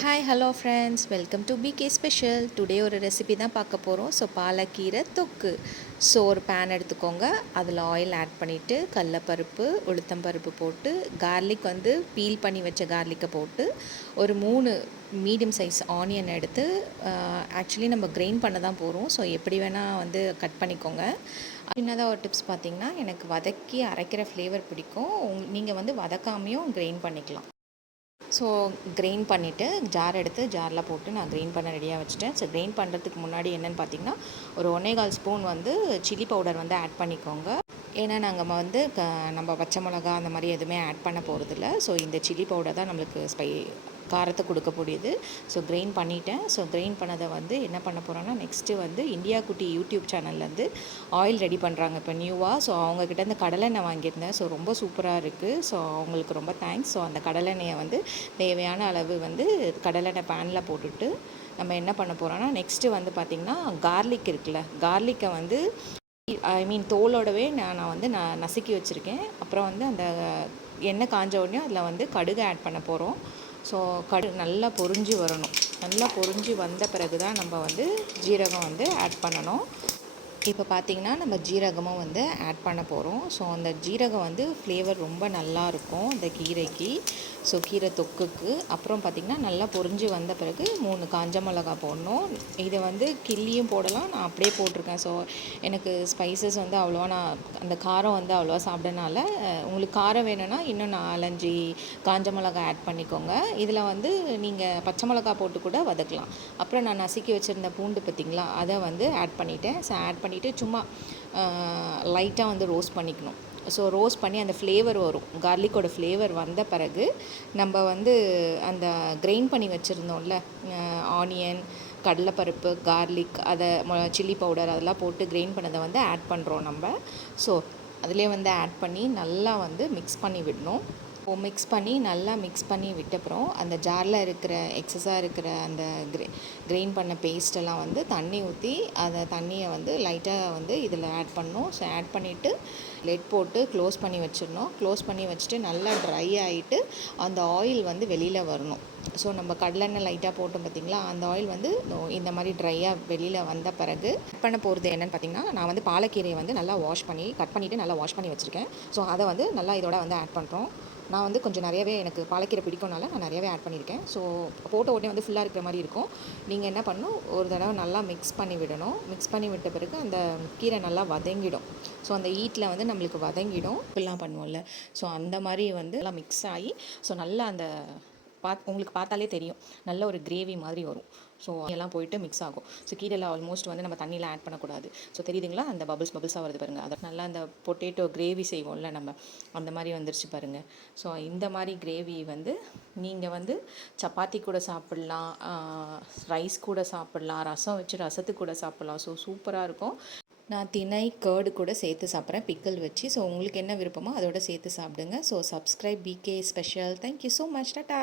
Hi hello friends, welcome to PK special. Today ஒரு recipe தான் பார்க்க போகிறோம். ஸோ பாலக்கீரை தொக்கு. ஸோ ஒரு பேன் எடுத்துக்கோங்க, அதில் ஆயில் ஆட் பண்ணிவிட்டு கடலப்பருப்பு உளுத்தம்பருப்பு போட்டு கார்லிக் வந்து பீல் பண்ணி வச்ச கார்லிக்கை போட்டு ஒரு 3 மீடியம் சைஸ் ஆனியன் எடுத்து ஆக்சுவலி நம்ம கிரைண்ட் பண்ண தான் போகிறோம். ஸோ எப்படி வேணால் வந்து கட் பண்ணிக்கோங்க. சின்னதாக ஒரு டிப்ஸ் பார்த்திங்கன்னா, எனக்கு வதக்கி அரைக்கிற ஃப்ளேவர் பிடிக்கும். நீங்கள் வந்து வதக்காமையும் கிரைண்ட் பண்ணிக்கலாம். ஸோ கிரைண்ட் பண்ணிவிட்டு ஜார் எடுத்து ஜாரில் போட்டு நான் கிரைண்ட் பண்ண ரெடியாக வச்சுட்டேன். ஸோ கிரைண்ட் பண்ணுறதுக்கு முன்னாடி என்னென்னு பார்த்தீங்கன்னா, ஒரு 1 1/4 ஸ்பூன் வந்து சில்லி பவுடர் வந்து ஆட் பண்ணிக்கோங்க. ஏன்னா நாங்கள் வந்து நம்ம பச்சை மிளகா அந்த மாதிரி எதுவுமே ஆட் பண்ண போகிறதில்ல. ஸோ இந்த சில்லி பவுடர் தான் நம்மளுக்கு காரத்தை கொடுக்கக்கூடியது. ஸோ கிரைண்ட் பண்ணிட்டேன். ஸோ கிரைண்ட் பண்ணதை வந்து என்ன பண்ண போகிறோன்னா, நெக்ஸ்ட்டு வந்து இந்தியா குட்டி யூடியூப் சேனல்லேருந்து ஆயில் ரெடி பண்ணுறாங்க இப்போ நியூவாக. ஸோ அவங்கக்கிட்ட இந்த கடலெண்ணெய் வாங்கியிருந்தேன். ஸோ ரொம்ப சூப்பராக இருக்குது. ஸோ அவங்களுக்கு ரொம்ப தேங்க்ஸ். ஸோ அந்த கடலெண்ணெயை வந்து தேவையான அளவு வந்து கடலெண்ணெய் பேனில் போட்டுட்டு நம்ம என்ன பண்ண போகிறோன்னா, நெக்ஸ்ட்டு வந்து பார்த்திங்கன்னா கார்லிக் இருக்குல்ல, கார்லிக்கை வந்து தோலோடவே நான் வந்து நசுக்கி வச்சுருக்கேன். அப்புறம் வந்து அந்த எண்ணெய் காஞ்ச உடனே அதில் வந்து கடுகு ஆட் பண்ண போகிறோம். ஸோ நல்லா பொரிஞ்சு வரணும். நல்லா பொரிஞ்சு வந்த பிறகு தான் நம்ம வந்து ஜீரகம் வந்து ஆட் பண்ணணும். இப்போ பார்த்திங்கன்னா நம்ம ஜீரகமும் வந்து ஆட் பண்ண போகிறோம். ஸோ அந்த ஜீரகம் வந்து ஃப்ளேவர் ரொம்ப நல்லாயிருக்கும் இந்த கீரைக்கு. ஸோ கீரை தொக்குக்கு அப்புறம் பார்த்திங்கன்னா நல்லா பொரிஞ்சு வந்த பிறகு 3 காஞ்ச மிளகா போடணும். இதை வந்து கிள்ளியும் போடலாம், நான் அப்படியே போட்டிருக்கேன். ஸோ எனக்கு ஸ்பைசஸ் வந்து அவ்வளோவா அந்த காரம் வந்து அவ்வளோவா சாப்பிட்டனால, உங்களுக்கு காரம் வேணும்னா இன்னும் 4 5 காஞ்ச மிளகா ஆட் பண்ணிக்கோங்க. இதில் வந்து நீங்கள் பச்சை மிளகா போட்டு கூட வதக்கலாம். அப்புறம் நான் நசுக்கி வச்சுருந்த பூண்டு பார்த்திங்களா, அதை வந்து ஆட் பண்ணிவிட்டேன். ஸோ ஆட் பண்ணிவிட்டு சும்மா லைட்டாக வந்து ரோஸ்ட் பண்ணிக்கணும். ஸோ ரோஸ்ட் பண்ணி அந்த ஃப்ளேவர் வரும், கார்லிக்கோட ஃப்ளேவர் வந்த பிறகு நம்ம வந்து அந்த கிரைண்ட் பண்ணி வச்சுருந்தோம்ல ஆனியன், கடலைப்பருப்பு, கார்லிக், அதை சில்லி பவுடர் அதெல்லாம் போட்டு கிரைண்ட் பண்ணதை வந்து ஆட் பண்ணுறோம் நம்ம. ஸோ அதிலே வந்து ஆட் பண்ணி நல்லா வந்து மிக்ஸ் பண்ணி விடணும். நல்லா மிக்ஸ் பண்ணி விட்டப்புறம் அந்த ஜாரில் இருக்கிற எக்ஸஸாக இருக்கிற அந்த கிரைண்ட் பண்ண பேஸ்ட்டெல்லாம் வந்து தண்ணி ஊற்றி அந்த தண்ணியை வந்து லைட்டாக வந்து இதில் ஆட் பண்ணணும். ஸோ ஆட் பண்ணிவிட்டு லெட் போட்டு க்ளோஸ் பண்ணி வச்சிடணும். க்ளோஸ் பண்ணி வச்சுட்டு நல்லா ட்ரை ஆகிட்டு அந்த ஆயில் வந்து வெளியில் வரணும். ஸோ நம்ம கடலெண்ணெய் லைட்டாக போட்டோம் பார்த்திங்களா, அந்த ஆயில் வந்து இந்த மாதிரி ட்ரையாக வெளியில் வந்த பிறகு கட் பண்ண போகிறது என்னென்னு பார்த்திங்கன்னா, நான் வந்து பாலக்கீரையை வந்து நல்லா கட் பண்ணிவிட்டு நல்லா வாஷ் பண்ணி வச்சுருக்கேன். ஸோ அதை வந்து நல்லா இதோட வந்து ஆட் பண்ணுறோம். நான் வந்து கொஞ்சம் நிறையவே எனக்கு பாலக்கீரை பிடிக்கும்னால நான் நிறையவே ஆட் பண்ணியிருக்கேன். ஸோ போட்ட உடனே வந்து ஃபுல்லாக இருக்கிற மாதிரி இருக்கும். நீங்கள் என்ன பண்ணணும், ஒரு தடவை நல்லா மிக்ஸ் பண்ணி விடணும். மிக்ஸ் பண்ணி விட்ட பிறகு அந்த கீரை நல்லா வதங்கிடும். ஸோ அந்த ஹீட்டில் வந்து நம்மளுக்கு வதங்கிடும். இப்படிலாம் பண்ணுவோம்ல, ஸோ அந்த மாதிரி வந்து நல்லா மிக்ஸ் ஆகி ஸோ நல்லா அந்த உங்களுக்கு பார்த்தாலே தெரியும், நல்ல ஒரு கிரேவி மாதிரி வரும். ஸோ எல்லாம் போயிட்டு மிக்ஸ் ஆகும். ஸோ கீரையில் ஆல்மோஸ்ட் வந்து நம்ம தண்ணியில் ஆட் பண்ணக்கூடாது. ஸோ தெரியுதுங்களா, அந்த பபிள்ஸாக வருது பாருங்கள். அதை நல்லா அந்த பொட்டேட்டோ கிரேவி செய்வோம்ல நம்ம, அந்த மாதிரி வந்துருச்சு பாருங்கள். ஸோ இந்த மாதிரி கிரேவி வந்து நீங்கள் வந்து சப்பாத்தி கூட சாப்பிட்லாம், ரைஸ் கூட சாப்பிட்லாம், ரசம் வச்சு ரசத்துக்கு கூட சாப்பிட்லாம். ஸோ சூப்பராக இருக்கும். நான் திணை கேர்டு கூட சேர்த்து சாப்பிட்றேன், பிக்கல் வச்சு. ஸோ உங்களுக்கு என்ன விருப்பமோ அதோட சேர்த்து சாப்பிடுங்க. So subscribe PK special. Thank you so much. Tata.